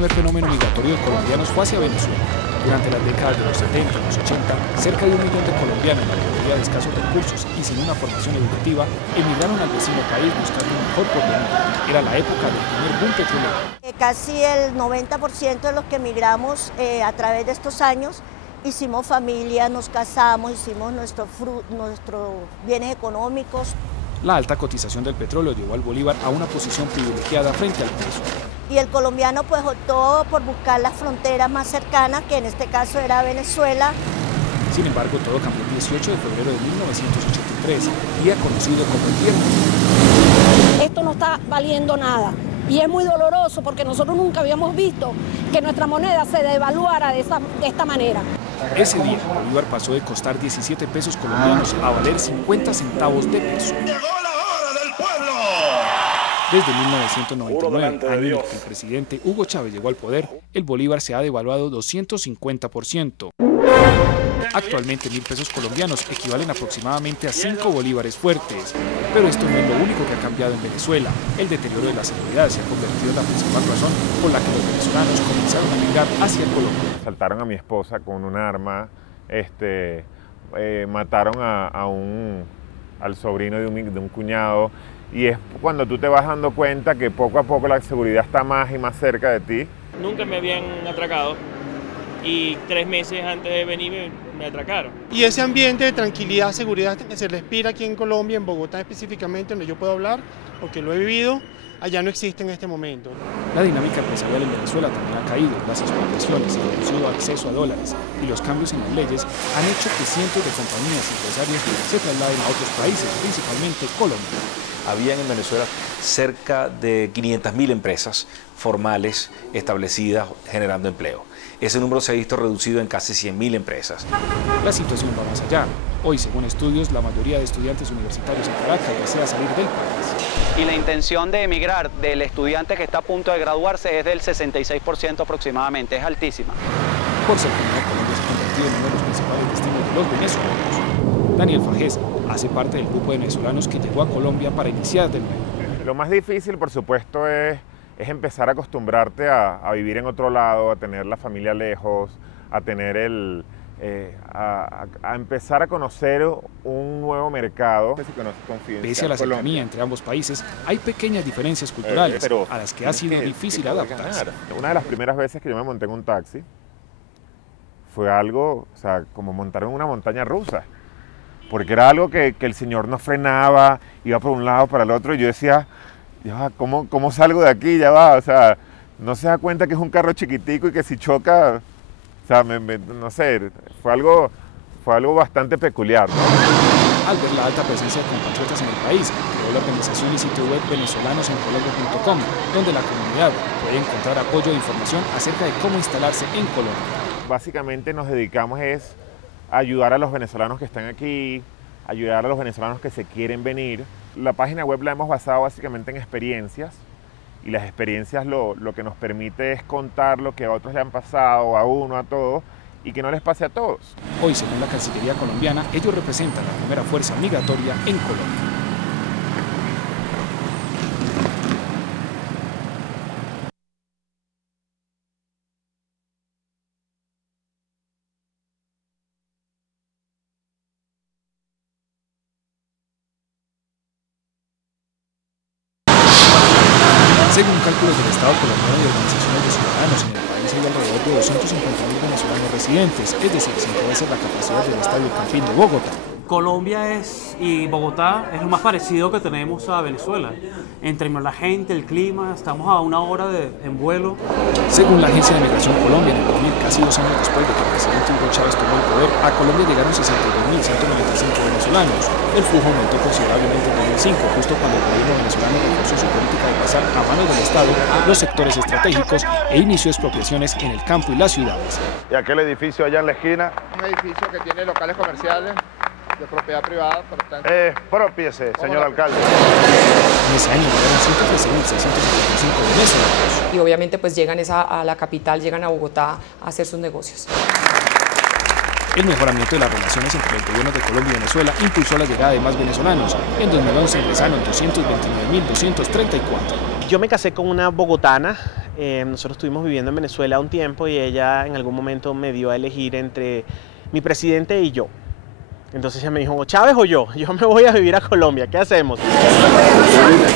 primer fenómeno migratorio de colombianos fue hacia Venezuela. Durante las décadas de los 70 y los 80, cerca de 1 millón de colombianos, la mayoría de escasos recursos y sin una formación educativa, emigraron al vecino país buscando un mejor porvenir. Era la época del primer boom petrolero. Casi el 90% de los que emigramos a través de estos años hicimos familia, nos casamos, hicimos nuestros bienes económicos. La alta cotización del petróleo llevó al bolívar a una posición privilegiada frente al peso. Y el colombiano pues optó por buscar las fronteras más cercanas, que en este caso era Venezuela. Sin embargo, todo cambió el 18 de febrero de 1983, día conocido como el viernes. Esto no está valiendo nada y es muy doloroso porque nosotros nunca habíamos visto que nuestra moneda se devaluara de esta manera. Ese día, el bolívar pasó de costar 17 pesos colombianos a valer 50 centavos de peso. ¡Llegó la hora del pueblo! Desde 1999, año en el que el presidente Hugo Chávez llegó al poder, el bolívar se ha devaluado 250%. Actualmente 1.000 pesos colombianos equivalen aproximadamente a 5 bolívares fuertes. Pero esto no es lo único que ha cambiado en Venezuela. El deterioro de la seguridad se ha convertido en la principal razón por la que los venezolanos comenzaron a migrar hacia Colombia. Asaltaron a mi esposa con un arma, mataron al sobrino de un cuñado. Y es cuando tú te vas dando cuenta que poco a poco la seguridad está más y más cerca de ti. Nunca me habían atracado y 3 meses antes de venir me atracaron. Y ese ambiente de tranquilidad, seguridad que se respira aquí en Colombia, en Bogotá específicamente, donde yo puedo hablar, porque lo he vivido, allá no existe en este momento. La dinámica empresarial en Venezuela también ha caído, las exportaciones, el reducido acceso a dólares y los cambios en las leyes han hecho que cientos de compañías y empresarios se trasladen a otros países, principalmente Colombia. Habían en Venezuela cerca de 500.000 empresas formales establecidas generando empleo. Ese número se ha visto reducido en casi 100.000 empresas. La situación va más allá. Hoy, según estudios, la mayoría de estudiantes universitarios en Caracas desea salir del país. Y la intención de emigrar del estudiante que está a punto de graduarse es del 66% aproximadamente, es altísima. Por ser primero, Colombia se ha convertido en uno de los principales destinos de los venezolanos. Daniel Fajés hace parte del grupo de venezolanos que llegó a Colombia para iniciar de nuevo. Lo más difícil, por supuesto, es empezar a acostumbrarte a vivir en otro lado, a tener la familia lejos, a tener a empezar a conocer un nuevo mercado. Pese a la cercanía entre ambos países, hay pequeñas diferencias culturales a las que ha sido difícil adaptarse. Una de las primeras veces que yo me monté en un taxi fue algo, o sea, como montar en una montaña rusa. Porque era algo que el señor no frenaba, iba por un lado para el otro, y yo decía, ya va, ¿cómo salgo de aquí? Ya va, o sea, no se da cuenta que es un carro chiquitico y que si choca, o sea, no sé, fue algo bastante peculiar, ¿no? Al ver la alta presencia de compatriotas en el país, creó la organización y sitio web venezolanosencolombia.com, donde la comunidad puede encontrar apoyo e información acerca de cómo instalarse en Colombia. Básicamente nos dedicamos a ayudar a los venezolanos que están aquí, ayudar a los venezolanos que se quieren venir. La página web la hemos basado básicamente en experiencias, y las experiencias lo que nos permite es contar lo que a otros le han pasado, a uno, a todos, y que no les pase a todos. Hoy, según la Cancillería colombiana, ellos representan la primera fuerza migratoria en Colombia. Según cálculos del Estado colombiano y organizaciones de ciudadanos, en el país hay alrededor de 250.000 venezolanos residentes, es decir, 5 veces la capacidad del Estadio Campín de Bogotá. Colombia y Bogotá es lo más parecido que tenemos a Venezuela. En términos de la gente, el clima, estamos a 1 hora en vuelo. Según la Agencia de Migración Colombia, en el 2000, casi 2 años después de que el presidente Hugo Chávez tomó el poder, a Colombia llegaron 62.195 venezolanos. El flujo aumentó considerablemente en 2005, justo cuando el gobierno venezolano reforzó su política de pasar a manos del Estado los sectores estratégicos e inició expropiaciones en el campo y las ciudades. ¿Y aquel edificio allá en la esquina? Un edificio que tiene locales comerciales de propiedad privada, por tanto. Expropiese, señor alcalde. En ese año llegaron 113.675 venezolanos. Y obviamente pues llegan a la capital, llegan a Bogotá a hacer sus negocios. El mejoramiento de las relaciones entre los gobiernos de Colombia y Venezuela impulsó la llegada de más venezolanos. En 2011 ingresaron 229.234. Yo me casé con una bogotana, Nosotros estuvimos viviendo en Venezuela un tiempo y ella en algún momento me dio a elegir entre mi presidente y yo. Entonces ella me dijo, Chávez o yo me voy a vivir a Colombia, ¿qué hacemos?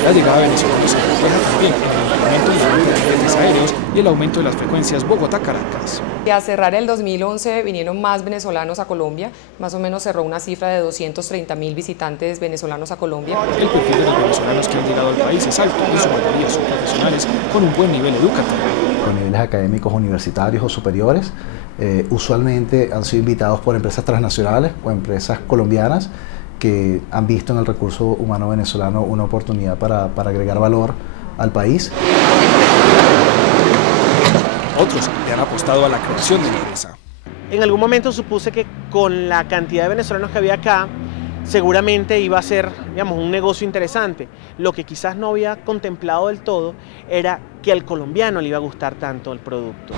La llegada de venezolanos se refleja también en el incremento en la de billetes aéreos y el aumento de las frecuencias Bogotá-Caracas. Y a cerrar el 2011 vinieron más venezolanos a Colombia, más o menos cerró una cifra de 230.000 visitantes venezolanos a Colombia. El perfil de los venezolanos que han llegado al país es alto, en su mayoría son profesionales con un buen nivel educativo. Con niveles académicos universitarios o superiores, usualmente han sido invitados por empresas transnacionales o empresas colombianas que han visto en el recurso humano venezolano una oportunidad para agregar valor al país. Otros le han apostado a la creación de la empresa. En algún momento supuse que con la cantidad de venezolanos que había acá, seguramente iba a ser, digamos, un negocio interesante. Lo que quizás no había contemplado del todo era que al colombiano le iba a gustar tanto el producto.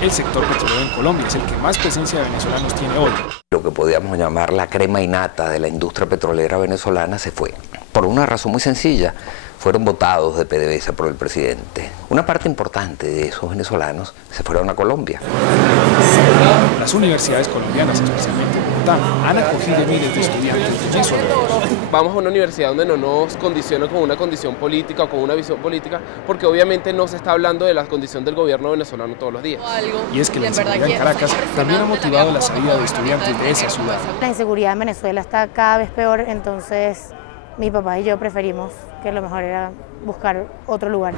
El sector petrolero en Colombia es el que más presencia de venezolanos tiene hoy. Lo que podríamos llamar la crema innata de la industria petrolera venezolana se fue. Por una razón muy sencilla, fueron votados de PDVSA por el presidente. Una parte importante de esos venezolanos se fueron a Colombia. Las universidades colombianas, especialmente en Bogotá, han acogido miles de estudiantes venezolanos. Vamos a una universidad donde no nos condiciona con una condición política o con una visión política, porque obviamente no se está hablando de la condición del gobierno venezolano todos los días. Y es que la inseguridad en Caracas también ha motivado la salida de estudiantes de esa ciudad. La inseguridad en Venezuela está cada vez peor, entonces mi papá y yo preferimos que lo mejor era buscar otro lugar.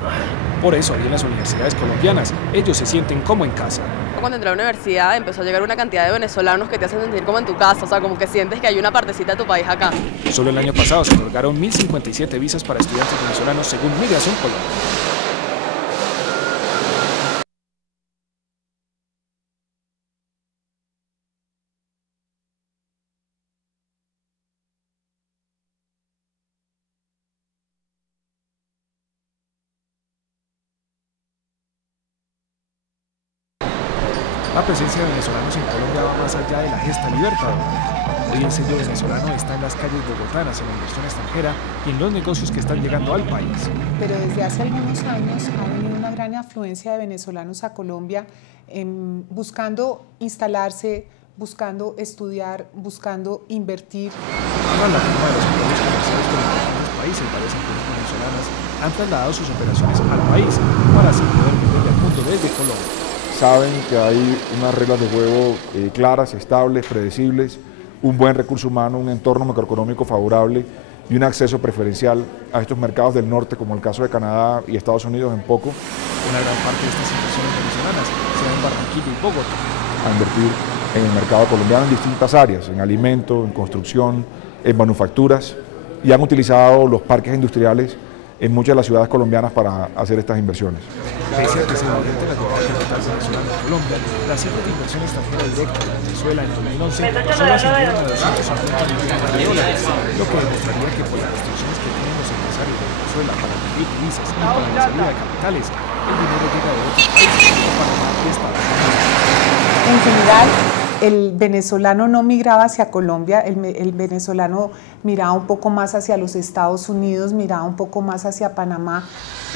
Por eso, ahí en las universidades colombianas, ellos se sienten como en casa. Cuando entré a la universidad empezó a llegar una cantidad de venezolanos que te hacen sentir como en tu casa, o sea, como que sientes que hay una partecita de tu país acá. Solo el año pasado se otorgaron 1.057 visas para estudiantes venezolanos según Migración Colombia. La presencia de venezolanos en Colombia va más allá de la gesta libertadora. Hoy el sello venezolano está en las calles bogotanas, en la inversión extranjera y en los negocios que están llegando al país. Pero desde hace algunos años ha venido una gran afluencia de venezolanos a Colombia buscando instalarse, buscando estudiar, buscando invertir. Tras la firma de los acuerdos comerciales con diferentes países, varias empresas venezolanas han trasladado sus operaciones al país para así poder vender al mundo desde Colombia. Saben que hay unas reglas de juego claras, estables, predecibles, un buen recurso humano, un entorno macroeconómico favorable y un acceso preferencial a estos mercados del norte, como el caso de Canadá y Estados Unidos en poco. Una gran parte de estas inversiones venezolanas se da en Barranquilla y Bogotá. A invertir en el mercado colombiano en distintas áreas, en alimento, en construcción, en manufacturas, y han utilizado los parques industriales en muchas de las ciudades colombianas para hacer estas inversiones. Pese a que se aumenta la total capital venezolana en Colombia, la cifra de inversión extranjera directa de Venezuela en 2011 solo ascendieron a 250 millones de dólares, lo que demostraría que por las restricciones que tienen los empresarios de Venezuela para emitir divisas y para la salida de capitales, el dinero llega de otros países como Panamá y Estados Unidos. En general, el venezolano no migraba hacia Colombia, el venezolano miraba un poco más hacia los Estados Unidos, miraba un poco más hacia Panamá.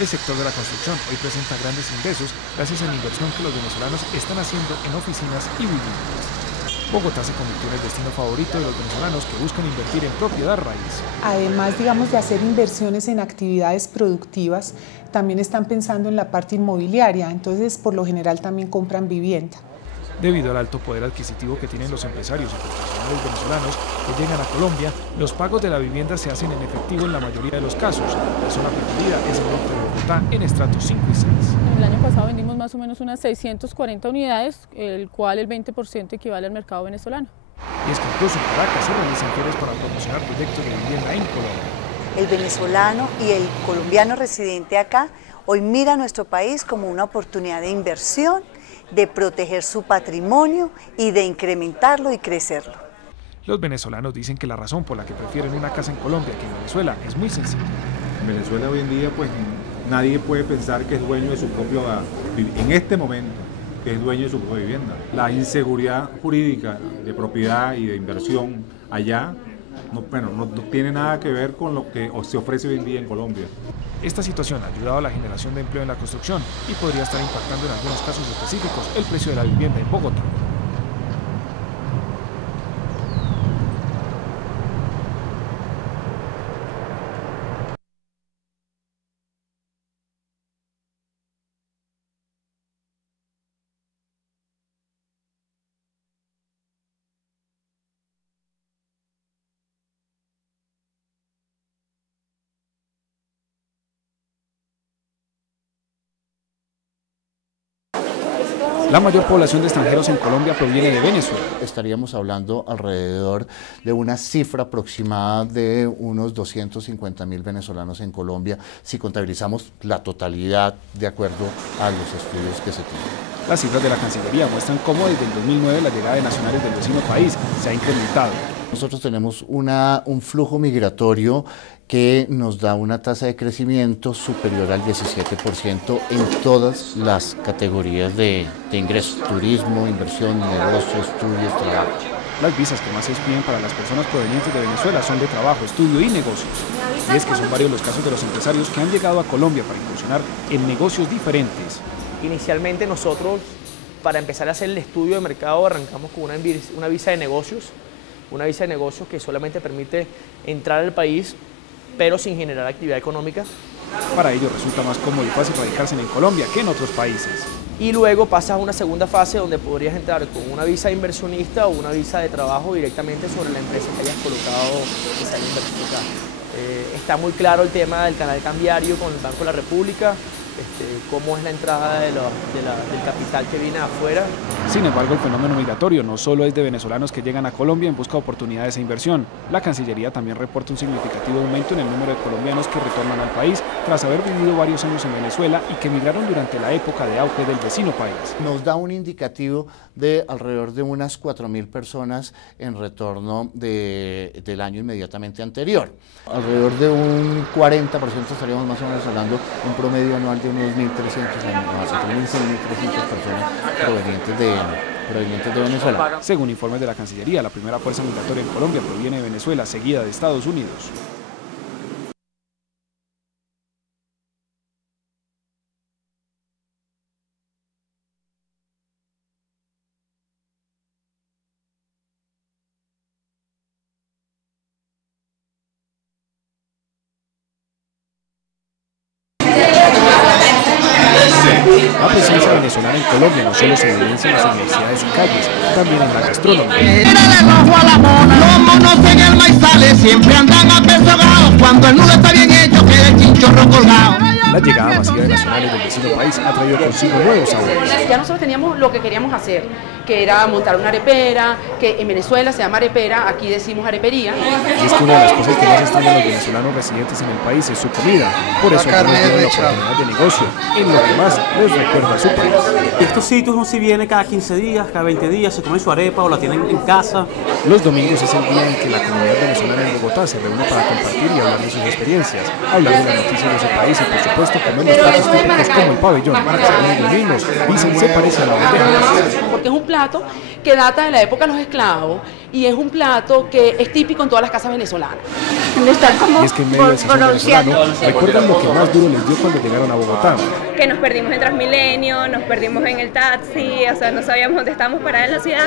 El sector de la construcción hoy presenta grandes ingresos gracias a la inversión que los venezolanos están haciendo en oficinas y viviendas. Bogotá se convirtió en el destino favorito de los venezolanos que buscan invertir en propiedad raíz. Además, digamos, de hacer inversiones en actividades productivas, también están pensando en la parte inmobiliaria, entonces por lo general también compran vivienda. Debido al alto poder adquisitivo que tienen los empresarios y profesionales venezolanos que llegan a Colombia, los pagos de la vivienda se hacen en efectivo en la mayoría de los casos. La zona preferida es el norte de Bogotá, en estratos 5 y 6. El año pasado vendimos más o menos unas 640 unidades, el cual el 20% equivale al mercado venezolano. Y es que incluso en Caracas se realizan ferias para promocionar proyectos de vivienda en Colombia. El venezolano y el colombiano residente acá hoy mira a nuestro país como una oportunidad de inversión, de proteger su patrimonio y de incrementarlo y crecerlo. Los venezolanos dicen que la razón por la que prefieren una casa en Colombia que en Venezuela es muy sencilla. En Venezuela hoy en día pues nadie puede pensar que es dueño de su propio hogar, en este momento, que es dueño de su propia vivienda. La inseguridad jurídica de propiedad y de inversión allá no tiene nada que ver con lo que se ofrece hoy en día en Colombia. Esta situación ha ayudado a la generación de empleo en la construcción y podría estar impactando en algunos casos específicos el precio de la vivienda en Bogotá. La mayor población de extranjeros en Colombia proviene de Venezuela. Estaríamos hablando alrededor de una cifra aproximada de unos 250.000 venezolanos en Colombia, si contabilizamos la totalidad de acuerdo a los estudios que se tienen. Las cifras de la Cancillería muestran cómo desde el 2009 la llegada de nacionales del vecino país se ha incrementado. Nosotros tenemos un flujo migratorio que nos da una tasa de crecimiento superior al 17% en todas las categorías de ingresos: turismo, inversión, negocio, estudios, trabajo. Las visas que más se piden para las personas provenientes de Venezuela son de trabajo, estudio y negocios. Y es que son varios los casos de los empresarios que han llegado a Colombia para incursionar en negocios diferentes. Inicialmente nosotros, para empezar a hacer el estudio de mercado, arrancamos con una visa de negocios. Una visa de negocios que solamente permite entrar al país, pero sin generar actividad económica. Para ello resulta más cómodo y fácil radicarse en Colombia que en otros países. Y luego pasas a una segunda fase donde podrías entrar con una visa de inversionista o una visa de trabajo directamente sobre la empresa que hayas colocado que se haya invertido acá. Está muy claro el tema del canal cambiario con el Banco de la República, cómo es la entrada del capital que viene afuera. Sin embargo, el fenómeno migratorio no solo es de venezolanos que llegan a Colombia en busca de oportunidades e inversión. La Cancillería también reporta un significativo aumento en el número de colombianos que retornan al país tras haber vivido varios años en Venezuela y que emigraron durante la época de auge del vecino país. Nos da un indicativo de alrededor de unas 4.000 personas en retorno del año inmediatamente anterior. Alrededor de un 40% estaríamos más o menos hablando de un promedio anual de unos 1.300 personas provenientes de Venezuela. Según informes de la Cancillería, la primera fuerza migratoria en Colombia proviene de Venezuela, seguida de Estados Unidos. La presencia venezolana en Colombia no solo se evidencia en las universidades y calles, también en la gastronomía. Los monos en el maizales siempre andan apesogados, cuando el nudo está bien hecho queda el chinchorro colgado. La llegada masiva de nacionales del vecino país ha traído consigo nuevos sabores. Ya nosotros teníamos lo que queríamos hacer, que era montar una arepera, que en Venezuela se llama arepera, aquí decimos arepería. Y es que una de las cosas que más extrañan los venezolanos residentes en el país es su comida. Por eso tienen la oportunidad de negocio en lo que más les recuerda a su país. Estos sitios no se viene cada 15 días, cada 20 días, se comen su arepa o la tienen en casa. Los domingos es el día en que la comunidad venezolana en Bogotá se reúne para compartir y hablar de sus experiencias, hablar de las noticias de su país y por supuesto comer los platos típicos como el pabellón. Según ellos mismos, dicen se parece a la bandeja. Porque es un plato que data de la época de los esclavos y es un plato que es típico en todas las casas venezolanas. Y es que en medio del sazón venezolano recuerdan lo que más duro les dio cuando llegaron a Bogotá. Que nos perdimos en Transmilenio, nos perdimos en el taxi, o sea, no sabíamos dónde estábamos paradas en la ciudad.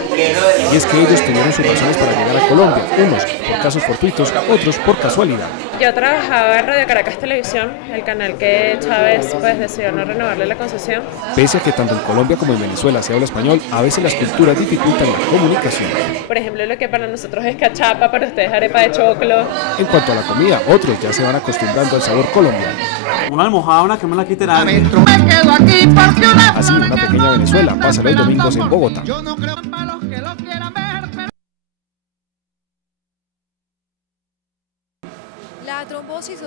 Y es que ellos tuvieron sus razones para llegar a Colombia, unos por casos fortuitos, otros por casualidad. Yo trabajaba en Radio Caracas Televisión, el canal que Chávez pues decidió no renovarle la concesión. Pese a que tanto en Colombia como en Venezuela se habla español, a veces las culturas dificultan la comunicación. Por ejemplo, lo que para nosotros es cachapa, para ustedes arepa de choclo. En cuanto a la comida, otros ya se van acostumbrando al sabor colombiano. Una almohada que me la quiten ahí. Así, una pequeña Venezuela pasa los domingos en Bogotá. La trombosis